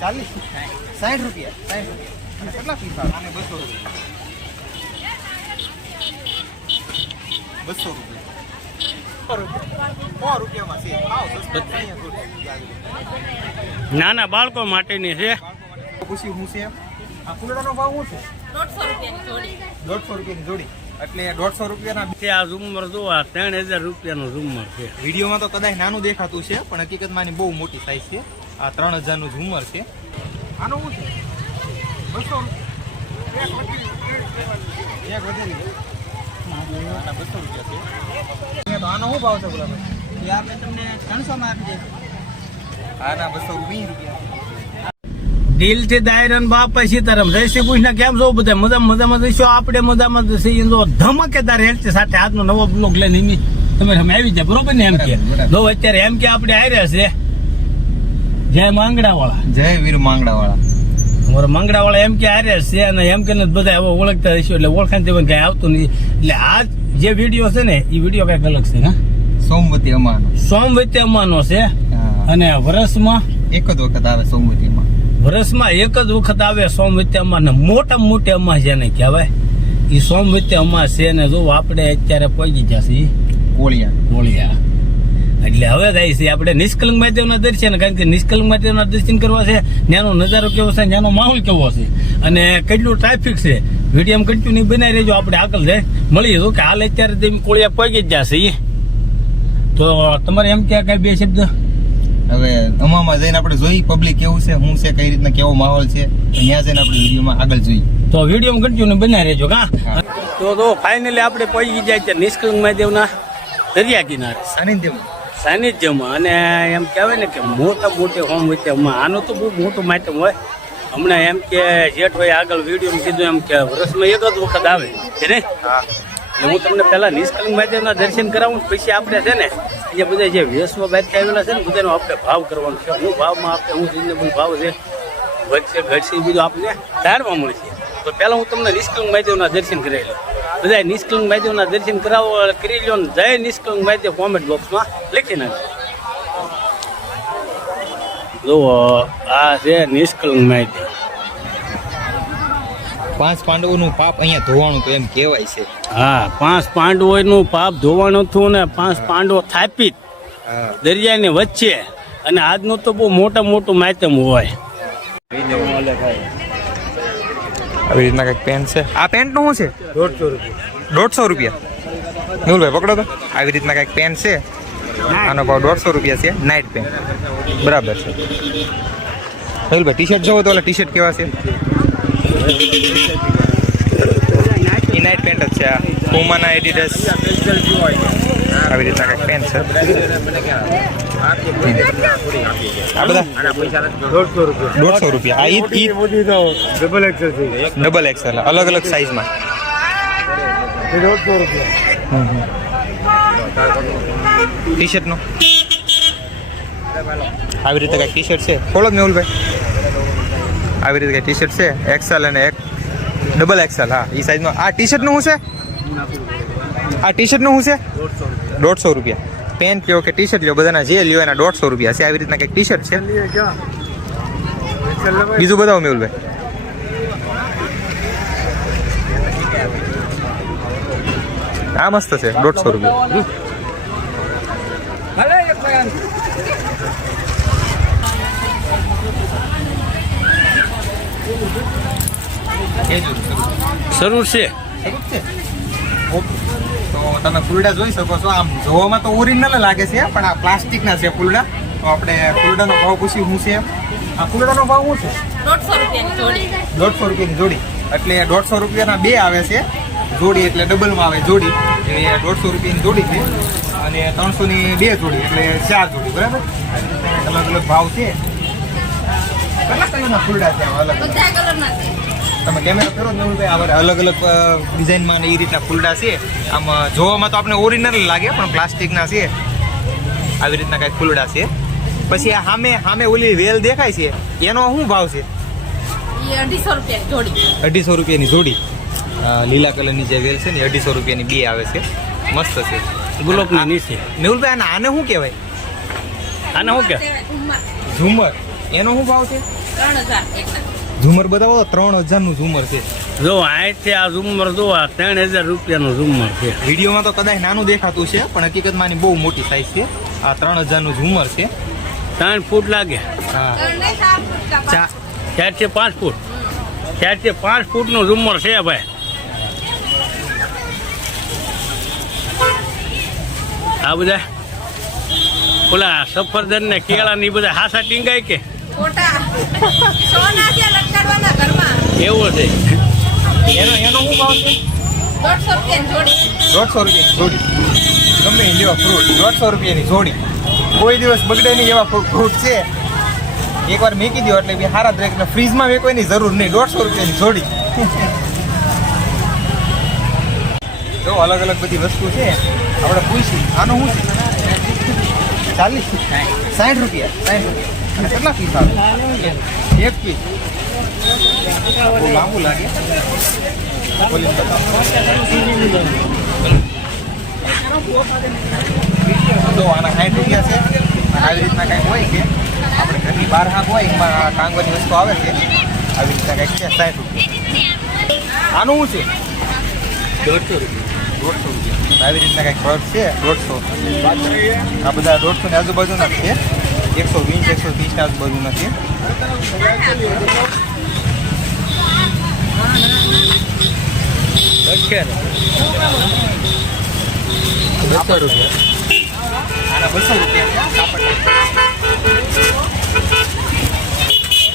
40 60 રૂપિયા 60 રૂપિયા અને કેટલા પીસ આવે આને 200 રૂપિયા 200 રૂપિયા 100 રૂપિયામાં છે નાના બાળકો માટેની છે પૂછી હું છે આ ફૂલડાનો ભાવ શું છે 150 રૂપિયાની જોડી એટલે 150 રૂપિયાના આ ઝુમ્મર જો આ 3000 રૂપિયાનું ઝુમ્મર છે વિડીયોમાં તો કદાચ નાનું દેખાતું છે પણ હકીકતમાં આની બહુ મોટી સાઈઝ છે આ 3000 નું ઝુમ્મર છે આનો શું છે 200 રૂપિયા એક વધેલી આના 200 રૂપિયા છે તો આનો શું ભાવ છે બોલા ભાઈ આપણે તમને 300 માં આપી દઈશું આના 220 રૂપિયા દિલ થી દાયરન બાપા સીતારામ જય શ્રી કૃષ્ણ કેમ છો બધા મજામાં જઈશું આપણે મજામાં જઈએ જો ધમકેદાર હેલ્થ સાથે આજનો નવો બ્લોગ લઈને તમે આવી જાય બરોબર ને એમ કે જો અત્યારે એમ કે આપણે આવ્યા છે જય માંગડાવાળા જય વીર માંગડાવાળા અમારા માંગડાવાળા એમ કે આવ્યા છે અને એમ કે બધા હવે ઓળખતા હશું એટલે ઓળખાણ દેવાનું કઈ આવતું નહીં એટલે આ જે વિડીયો છે ને એ વિડીયો કઈક અલગ છે ને સોમવતી અમાનો છે અને વર્ષમાં એક જ વખત આવે સોમવતી અમા વર્ષમાં એક જ વખત આવે સોમવતી અમાસ મોટા મોટી અમાસ જેને કહેવાય એ સોમવતી અમાસ છે ને જો આપણે અત્યારે પહોંચી જશે કોળિયા એટલે હવે જાય છે આપણે નિષ્કલંક મહાદેવના દર્શન કારણ કે નિષ્કલંક મહાદેવના દર્શન કરવા છે ત્યાંનો નજારો કેવો છે ત્યાંનો માહોલ કેવો છે અને કેટલું ટ્રાફિક છે વિડીયો કન્ટિન્યુ બનાવી રહેજો આપણે આગળ જાય મળીએ તો કે હાલ અત્યારે કોળિયા પહોંચી જ જશે તો તમારે એમ કે કઈ બે શબ્દ હવે અમામાં જઈને આપણે જોઈ પબ્લિક કેવું છે શું છે કઈ રીતના કેવો માહોલ છે ત્યાં જઈને આપણે વિડીયોમાં આગળ જોઈએ તો વિડીયો કન્ટિન્યુ બનાવી રહેજો કા તો ફાઇનલી આપણે પહોંચી જાય છે નિષ્કલંક મહાદેવના દરિયા કિનારે સાનિધ્યમાં અને એમ કહેવાય ને કે મોટા મોટી હોમ વચ્ચે આનું તો બહુ મોટું માધ્યમ હોય હમણાં એમ કે જેઠ ભાઈ આગળ વિડીયો કીધું એમ કે વર્ષમાં એક જ વખત આવે છે ને એટલે હું તમને પહેલા નિષ્કલંક મહાદેવના દર્શન કરાવું પછી આપણે છે ને એ બધા જે વેસમાં બહારથી આવેલા છે ને બધાનો આપણે ભાવ કરવાનો છે હું ભાવમાં આપણે હું રીઝનેબલ ભાવ છે વધશે ઘટશે એ બધું આપણને જાણવા મળશે તો પહેલાં હું તમને નિષ્કલંક મહાદેવના દર્શન કરાવી લઉં બધા નિષ્કલંક મહાદેવના દર્શન કરી લો ને જય નિષ્કલંક મહાદેવ કોમેન્ટ બોક્સમાં લખી નાખજો જુઓ આ છે નિષ્કલંક મહાદેવ 5 પાંડવોનું પાપ અહીંયા ધોવાનું તો એમ કહેવાય છે હા 5 પાંડવોનું પાપ ધોવાનું હતું ને 5 પાંડવો થાપિત દરિયાની વચ્ચે અને આજનું તો બહુ મોટું માધ્યમ હોય આવી રીતના કંઈક પેન્ટ છે આ પેન્ટનું શું છે 150 રૂપિયા મેહુલભાઈ પકડો તો આવી રીતના કંઈક પેન્ટ છે આનો ભાવ 150 રૂપિયા છે નાઇટ પેન્ટ બરાબર છે મેહુલભાઈ ટી શર્ટ જોવો તો ઓલા ટી શર્ટ કેવા છે એ નાઇટ પેન્ટ જ છે આ પુમાના એડિડાસ આવી રીતના કંઈક પેન્ટ છે આ બધા 150 રૂપિયા આ ડબલ એક્સેલ અલગ અલગ સાઈઝમાં 150 રૂપિયા ટી શર્ટનો આવી રીતે કંઈક ટી શર્ટ છે ખોલો મેહુલભાઈ આવી રીતે કંઈક ટી શર્ટ છે એક્સેલ અને એક ડબલ એક્સેલ હા એ સાઈઝનો આ ટી શર્ટનું શું છે આ ટી શર્ટનું શું છે 150 રૂપિયા પેન્ટ લ્યો કે ટી શર્ટ લ્યો બધાના જે લ્યો એના 150 રૂપિયા છે આવી રીતના કંઈક ટી શર્ટ છે બીજું બતાવો મેહુલભાઈ આ મસ્ત છે 150 રૂપિયા શરૂ છે તો તમે ફૂલડા જોઈ શકો છો આમ જોવામાં તો ઓરિજિનલ લાગે છે પણ આ પ્લાસ્ટિકના છે ફૂલડા તો આપણે ફૂલડાનો ભાવ પૂછી શું છે આ ફૂલડાનો ભાવ શું છે 150 રૂપિયાની જોડી એટલે 150 રૂપિયાના બે આવે છે જોડી એટલે ડબલમાં આવે જોડી એ 150 રૂપિયાની જોડી છે અને 300 ની બે જોડી એટલે 4 જોડી બરાબર અલગ અલગ ભાવ છે કેટલા કલરના ફૂલડા છે અલગ તમે કેમેરા કરો ને ભાઈ અલગ અલગ ડિઝાઇનમાં એ રીતના ફૂલડા છે આમ જોવામાં તો આપણે ઓરિજિનલ લાગે પણ પ્લાસ્ટિકના છે આવી રીતના કાંઈક ફૂલડા છે પછી આ સામે ઓલી વેલ દેખાય છે એનો શું ભાવ છે 250 રૂપિયાની જોડી લીલા કલરની જે વેલ છે ને 250 રૂપિયાની બે આવે છે મસ્ત છે ગુલાબની નીચે મેહુલભાઈ આને શું કહેવાય આને શું કે ઝુમર એનો શું ભાવ છે ઝુમર બતાવો તો 3000 નું ઝુમર છે. જો અહીંથી આ ઝુમર જો આ 3000 રૂપિયાનું ઝુમર છે. વિડીયોમાં તો કદાચ નાનું દેખાતું છે પણ હકીકતમાં આની બહુ મોટી સાઈઝ છે. આ 3000 નું ઝુમર છે. 3 ફૂટ લાગે. હા 4 થી 5 ફૂટ. 4 થી 5 ફૂટનું ઝુમર છે ભાઈ. આ બધા ઓલા સફરજન ને કેળા ની બધા હાસા ટીંગાય કે એવું છે. એનો શું ભાવ છે? 150 રૂપિયાની જોડી. ગમે એ લ્યો ફ્રૂટ 150 રૂપિયાની જોડી. કોઈ દિવસ બગડે નહીં એવા ફ્રૂટ છે. એકવાર મેકી દો એટલે બી હારા દ્રેક ફ્રીજમાં મેકવાની જરૂર નહીં. 150 રૂપિયાની જોડી. તો અલગ અલગ બધી વસ્તુ છે. આપણે પૂછી આનું શું છે? 40 60 રૂપિયા 60 રૂપિયા. અને કેટલા પીસ આવે? એક પીસ. બહુ લાંબુ લાગે. ખોલીને બતાવો. તો આના 60 રૂપિયા છે. આવી રીતના કંઈક હોય કે આપણે ઘરની બહાર હાક હોય એમાં ટાંગવાની વસ્તુ આવે છે. આવી રીતના કંઈક છે 60 રૂપિયા. આનું શું છે? 150 રૂપિયા. આવી રીતના કંઈક ફર્ક છે 150. આ બધા 150 ની આજુબાજુના છે. 120 130 ની આજુબાજુના છે. 200 રૂપિયા. આના 200 રૂપિયા છે.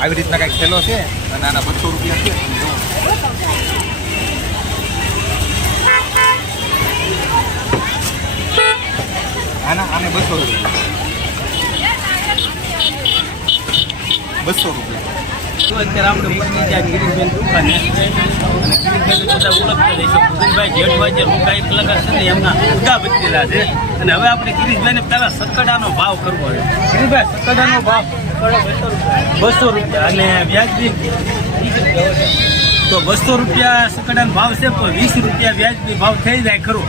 આવી રીતના કંઈક થેલો છે અને આના 200 રૂપિયા છે. આને 200 રૂપિયા. 200 રૂપિયા. તો અત્યારે આપણે ઉપરની જ્યાં ગિરીશબેન દુકાન અને ગિરીશબેન બધા ઓળખતા રહીશું. ભૂપેનભાઈ જેઠવાઈ હું કાંઈ કલાકાર છે ને એમના ઉદા બચેલા છે. અને હવે આપણે ગિરીશભાઈને પહેલા સકડાનો ભાવ કરવો છે. ગિરીશભાઈ સકડાનો ભાવ 200 રૂપિયા અને વ્યાજબી તો 200 રૂપિયા સકડાનો ભાવ છે પણ 20 રૂપિયા વ્યાજબી ભાવ થઈ જાય ખરો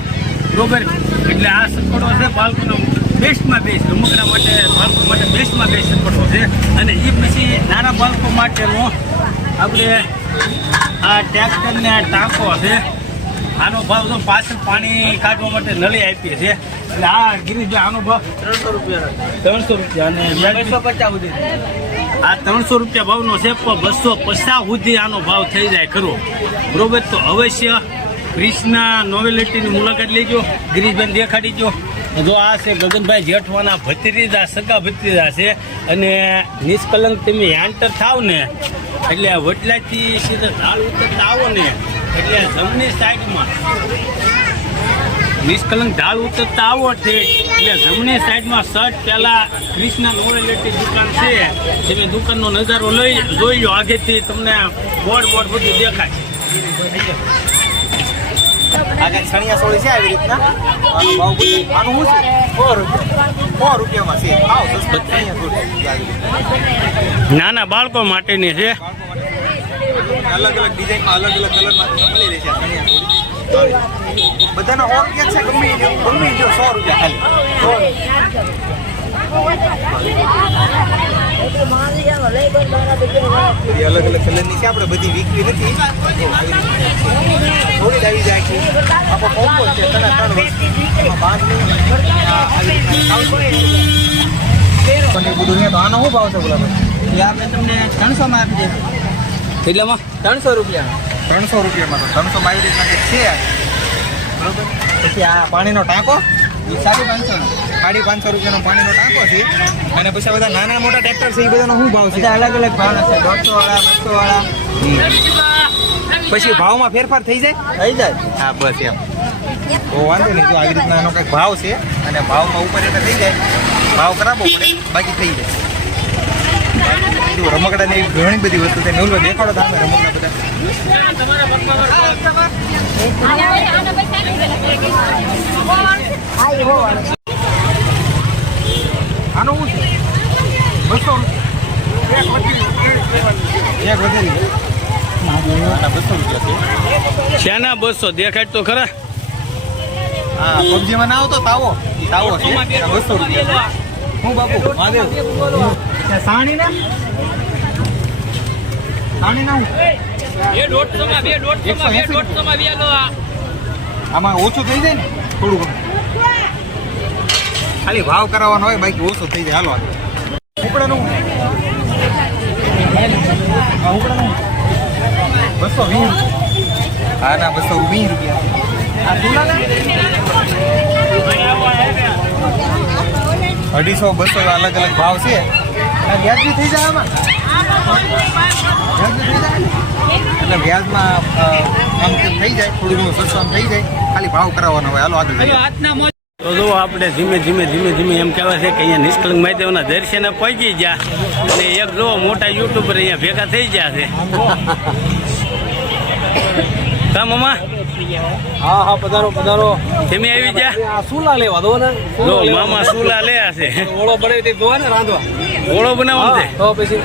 બરોબર. એટલે આ સકડો છે બાળકોનો બેસ્ટમાં બેસ્ટ રમકડા માટે બાળકો માટે બેસ્ટમાં બેસ્ટ સકડો છે. અને એ પછી નાના બાળકો માટેનો આપણે આ ટ્રેક્ટરને આ ટાંકો છે. આનો ભાવ તો પાછળ પાણી કાઢવા માટે નળી આપીએ છીએ. એટલે આ ગિરીશભાઈ આનો ભાવ 300 રૂપિયા અને 250 સુધી. આ 300 રૂપિયા ભાવનો છે પણ 250 સુધી આનો ભાવ થઈ જાય ખરો બરોબર. તો અવશ્ય ક્રિષ્ના નોવેલિટીની મુલાકાત લેજો. ગિરીશભાઈ દેખાડીજો. જો આ છે ગગનભાઈ જેઠવાના ભત્રીજા સગા ભત્રીજા છે. અને નિષ્કલંક તમે એન્ટર થાવ ને એટલે વટલાથી સીધા ઢાળ ઉતરતા આવો ને એટલે જમણી સાઈડમાં નિષ્કલંક ઢાળ ઉતરતા આવો છે એટલે જમણી સાઈડમાં શર્ટ પહેલા ક્રિષ્ના નોવેલિટી દુકાન છે. તમે દુકાનનો નજારો જોઈ લો. આગળથી તમને બોર્ડ બધું દેખાય. આગળ છણિયા સોળી છે આવી રીતના. આનો ભાવ પૂછો. આનું શું છે? 100 રૂપિયામાં છે. આવો સસ્તો છણિયા સોળી આવી રીતના. નાના બાળકો માટેની છે. અલગ અલગ ડિઝાઇનમાં અલગ અલગ કલરમાં મળી રહે છે છણિયા સોળી. બધાના 100 રૂપિયા છે. ગમે એ 100 રૂપિયા ખાલી. અલગ અલગ કલરની છે. આપણે બધી વીકવી નથી. થોડી જ આવી જાય છે. આપણો કોમ્બો છે 3 વસ્તુ. એમાં બાદ નહીં. બધું તો આનો શું ભાવ છે બોલાભાઈ? એ આપણે તમને 300 માં આપી દઈશું. કેટલામાં? 300 રૂપિયા. 300 રૂપિયામાં તો 300 માં આવી રીતના કંઈક છે બરોબર. પછી આ પાણીનો ટાંકો એ 550 રૂપિયાનો પાણીનો ટાંકો છે. અને પછી આ બધા નાના મોટા ટ્રેક્ટર છે એ બધાનો શું ભાવ છે? અલગ અલગ ભાવ છે. 150 વાળા 200 વાળા. પછી ભાવમાં ફેરફાર થઈ જાય. હા બસ એમ. તો વાંધો નહીં. જો આવી રીતના એનો કંઈક ભાવ છે અને ભાવમાં ઉપર એટલે થઈ જાય. ભાવ કરાવવો પડે બાકી થઈ જાય. રમકડા ને ઘણી બધી વસ્તુ છે. મેં દેખાડો તમે રમકડા બધા. આનું શું છે? 200 રૂપિયા. એક વધેલી. 200 રૂપિયા છે. શાના 200 દેખાય તો ખરા. હા પબજીમાં ના આવતો તાવો છે 200 રૂપિયા. હું બાપુ મહાદેવ સાણી ને સાની ના હું બે 150 માં 150 માં વેલો આ આમાં ઓછું થઈ જાય ને થોડું ઘણું ખાલી ભાવ કરાવવાનો હોય બાકી ઓછું થઈ જાય. હાલો ઉપડાનું ઉપડાનું 220 હા ના 220 રૂપિયા. આ તુલા ને 250 200 અલગ અલગ ભાવ છે. વ્યાજબી થઈ જાય આમાં વ્યાજબી થઈ જાય એટલે વ્યાજમાં આમ તેમ થઈ જાય થોડું ઘણું સસ્તું આમ થઈ જાય ખાલી ભાવ કરાવવાનો હોય. હાલો આગળ જઈએ. તો જો આપણે ધીમે ધીમે એમ કહેવાય છે કે અહીંયા નિષ્કલંક મહાદેવના દર્શને પહોંચી ગયા અને એક જો મોટા યુટ્યુબર અહીંયા ભેગા થઈ ગયા છે. કા મામા હા પધારો તમે આવી ગયા સુલા લેવા દો ને જો મામા સુલા લેયા છે. ઓળો બનાવી તે દોવા ને રાંધવા ઓળો બનાવવાનો છે તો પછી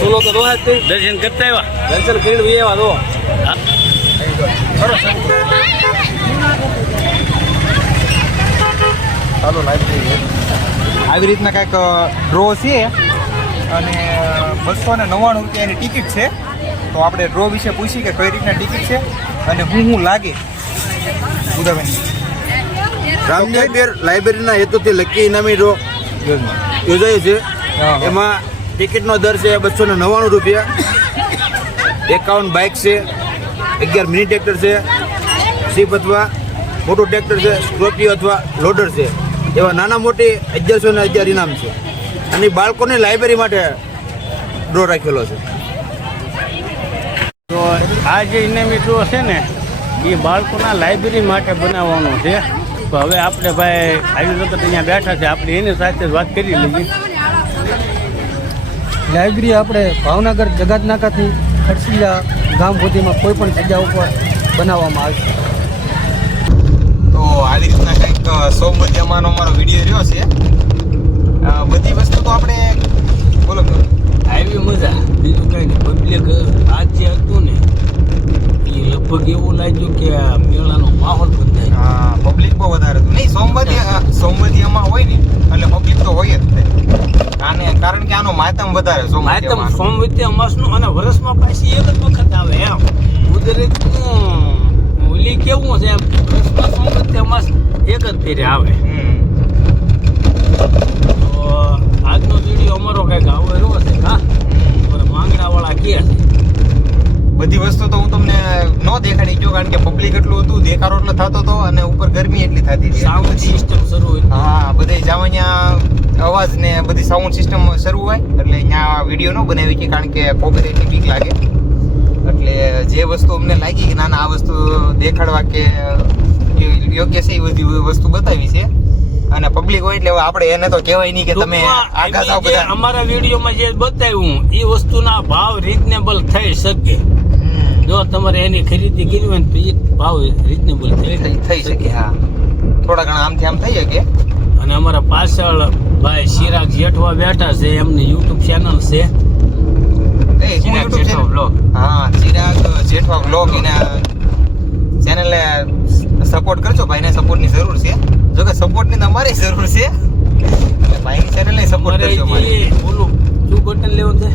સુલો તો દોવા જ તે દર્શન કરતા આવ્યા દર્શન કરીને વી એવા દો ચાલો લાઈવ આવી રીતના કાંઈક ડ્રો છે અને 299 રૂપિયાની ટિકિટ છે. તો આપણે ડ્રો વિશે પૂછી કે કઈ રીતના ટિકિટ છે અને હું લાગે બુધાબેન. રામદેવ લાઇબ્રેરીના હેતુથી લકી ઇનામી ડ્રો યોજાય છે. એમાં ટિકિટનો દર છે 299 રૂપિયા. 51 બાઇક છે, 11 મિની ટ્રેક્ટર છે, જીપ અથવા મોટું ટ્રેક્ટર છે, સ્કોર્પિયો અથવા લોડર છે. એવા નાના મોટી 1100 ને 1000 ઇનામ છે. અને બાળકોની લાઇબ્રેરી માટે ડ્રો રાખેલો છે. તો આ જે ઇનામી ડ્રો છે ને એ બાળકોના લાઇબ્રેરી માટે બનાવવાનો છે. તો હવે આપણે ભાઈ આવી વખત અહીંયા બેઠા છે આપણે એની સાથે જ વાત કરી લઈએ. લાઇબ્રેરી આપણે ભાવનગર જગાતનાકાથી ખડસીલા ગામ સુધીમાં કોઈ પણ જગ્યા ઉપર બનાવવામાં આવશે. તો આવી રીતના કંઈક સોમવતીયામાંનો અમારો વિડીયો રહ્યો છે. બધી વસ્તુ તો આપણે બોલો આવી મજા બીજું કઈ નહીં. પબ્લિક આજ જે હતું ને એ લગભગ એવું લાગ્યું કે આ મેળાનો માહોલ બંધાય. હા પબ્લિક બહુ વધારે હતું નહીં. સોમવતીયામાં હોય ને એટલે પબ્લિક તો હોય જ તે. આને કારણ કે આનો માતમ વધારે સોમવતી અમાસનું અને વર્ષમાં પાછી એક જ વખત આવે એમ કુદરતનું ઓલી કેવું છે એમ વર્ષમાં સોમવતી અમાસ એક જ ફેરે આવે. તો આજનો વિડીયો અમારો કંઈક આવો રહ્યો છે. હા માંગણાવાળા ક્યાં છે બધી વસ્તુ તો હું તમને ન દેખાડી ગયો કારણ કે પબ્લિક એટલું હતું દેખાડો એટલો થતો હતો અને ઉપર ગરમી એટલી થતી હતી. સાઉન્ડ સિસ્ટમ શરૂ હોય. હા બધે જાવ ત્યાં અવાજ ને બધી સાઉન્ડ સિસ્ટમ શરૂ હોય એટલે અહીંયા વિડીયો ન બનાવી કે કારણ કે કોપીરાઇટની બીક લાગે. એટલે જે વસ્તુ અમને લાગી કે ના આ વસ્તુ દેખાડવા કે યોગ્ય છે એ બધી વસ્તુ બતાવી છે. અને પબ્લિક હોય એટલે આપણે એને તો કહેવાય નહીં કે તમે આગળ જાવ. બધા અમારા વિડીયોમાં જે બતાવ્યું એ વસ્તુના ભાવ રિઝનેબલ થઈ શકે. જો તમારે એની ખરીદી કરવી હોય તો એ ભાવ રિઝનેબલ થઈ શકે. હા થોડા ઘણા આમથી આમ થઈ શકે. અને અમારા પાછળ ભાઈ ચિરાગ જેઠવા બેઠા છે એમની યુટ્યુબ ચેનલ છે હા ચિરાગ જેઠવા વ્લોગ એના ચેનલને સપોર્ટ કરજો. ભાઈને સપોર્ટની જરૂર છે. જો કે સપોર્ટની તમારી જરૂર છે એટલે ભાઈની ચેનલને સપોર્ટ કરજો. મારી બોલું શું બટન લેવું છે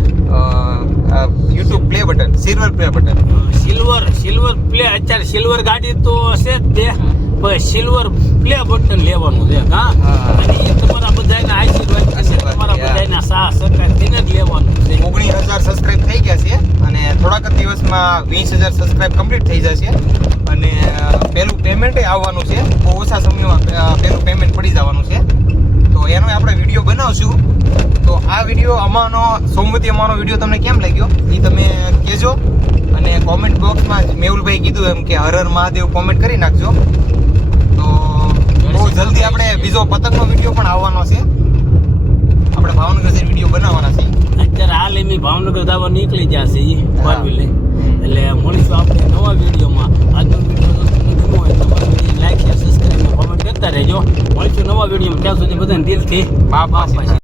YouTube play button silver play button silver play. અત્યારે સિલ્વર ગાડી તો હશે જ તે પણ સિલ્વર પ્લે બટન લેવાનું છે. હા અને એ તમારા બધાના આશીર્વાદ છે. તમારા બધાના સાથ સહકાર તેને જ લેવાનું છે. 19,000 સબસ્ક્રાઇબ થઈ ગયા છે અને થોડાક જ દિવસમાં 20,000 સબસ્ક્રાઇબ કમ્પ્લીટ થઈ જશે અને પહેલું પેમેન્ટ આવવાનું છે. બહુ ઓછા સમયમાં પહેલું પેમેન્ટ પડી જવાનું છે. તો એનો આપણે વિડીયો બનાવશું. તો આ વિડીયો અમાનો સોમવતી અમાનો વિડીયો તમને કેમ લાગ્યો એ તમે કહેજો અને કોમેન્ટ બોક્સમાં મેહુલભાઈ કીધું એમ કે હર હર મહાદેવ કોમેન્ટ કરી નાખજો. તો બહુ જલ્દી આપણે બીજો પતંગનો વિડીયો પણ આવવાનો છે. આપણે ભાવનગર જઈને વિડીયો બનાવવાના છે. અત્યારે હાલ એમ ભાવનગર દાવા નીકળી જશે એ એટલે મળીશું આપણે નવા વિડીયોમાં. આજનો વિડીયો તમને ગમ્યો હોય તો લાઈક શેર સબસ્ક્રાઈબ કોમેન્ટ કરતા રહેજો. મળીશું નવા વિડીયોમાં. ત્યાં સુધી બધાને દિલથી બાપ